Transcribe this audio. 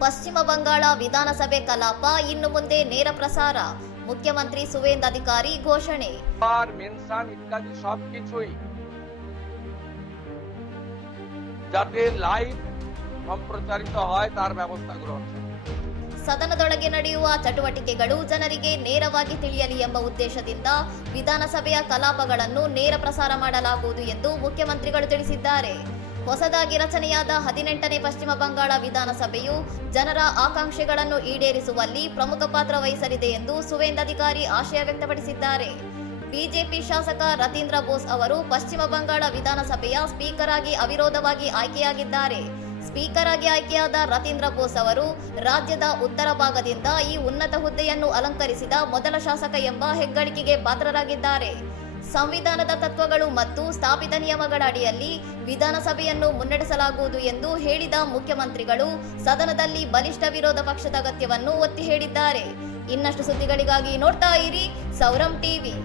ಪಶ್ಚಿಮ ಬಂಗಾಳ ವಿಧಾನಸಭೆ ಕಲಾಪ ಇನ್ನು ಮುಂದೆ ನೇರ ಪ್ರಸಾರ. ಮುಖ್ಯಮಂತ್ರಿ ಸುವೇಂದು ಅಧಿಕಾರಿ ಘೋಷಣೆ. মেনশন ইত্যাদি সবকিছুই যাতে লাইভ সম্প্রচারিত হয় তার ব্যবস্থা গ্রহণ করা। ಸದನದೊಳಗೆ ನಡೆಯುವ ಚಟುವಟಿಕೆಗಳು ಜನರಿಗೆ ನೇರವಾಗಿ ತಿಳಿಯಲಿ ಎಂಬ ಉದ್ದೇಶದಿಂದ ವಿಧಾನಸಭೆಯ ಕಲಾಪಗಳನ್ನು ನೇರ ಪ್ರಸಾರ ಮಾಡಲಾಗುವುದು ಎಂದು ಮುಖ್ಯಮಂತ್ರಿಗಳು ತಿಳಿಸಿದ್ದಾರೆ. ಹೊಸದಾಗಿ ರಚನೆಯಾದ 18ನೇ ಪಶ್ಚಿಮ ಬಂಗಾಳ ವಿಧಾನಸಭೆಯು ಜನರ ಆಕಾಂಕ್ಷೆಗಳನ್ನು ಈಡೇರಿಸುವಲ್ಲಿ ಪ್ರಮುಖ ಪಾತ್ರ ವಹಿಸಲಿದೆ ಎಂದು ಸುವೇಂದು ಅಧಿಕಾರಿ ಆಶಯ ವ್ಯಕ್ತಪಡಿಸಿದ್ದಾರೆ. ಬಿಜೆಪಿ ಶಾಸಕ ರತೀಂದ್ರ ಬೋಸ್ ಅವರು ಪಶ್ಚಿಮ ಬಂಗಾಳ ವಿಧಾನಸಭೆಯ ಸ್ಪೀಕರ್ ಆಗಿ ಅವಿರೋಧವಾಗಿ ಆಯ್ಕೆಯಾಗಿದ್ದಾರೆ. ಸ್ಪೀಕರ್ ಆಗಿ ಆಯ್ಕೆಯಾದ ರತೀಂದ್ರ ಬೋಸ್ ಅವರು ರಾಜ್ಯದ ಉತ್ತರ ಭಾಗದಿಂದ ಈ ಉನ್ನತ ಹುದ್ದೆಯನ್ನು ಅಲಂಕರಿಸಿದ ಮೊದಲ ಶಾಸಕ ಎಂಬ ಹೆಗ್ಗಳಿಕೆಗೆ ಪಾತ್ರರಾಗಿದ್ದಾರೆ. ಸಂವಿಧಾನದ ತತ್ವಗಳು ಮತ್ತು ಸ್ಥಾಪಿತ ನಿಯಮಗಳ ಅಡಿಯಲ್ಲಿ ವಿಧಾನಸಭೆಯನ್ನು ಮುನ್ನಡೆಸಲಾಗುವುದು ಎಂದು ಹೇಳಿದ ಮುಖ್ಯಮಂತ್ರಿಗಳು ಸದನದಲ್ಲಿ ಬಲಿಷ್ಠ ವಿರೋಧ ಪಕ್ಷದ ಅಗತ್ಯವನ್ನು ಒತ್ತಿ ಹೇಳಿದ್ದಾರೆ. ಇನ್ನಷ್ಟು ಸುದ್ದಿಗಳಿಗಾಗಿ ನೋಡ್ತಾ ಇರಿ ಸೌರಂ ಟಿವಿ.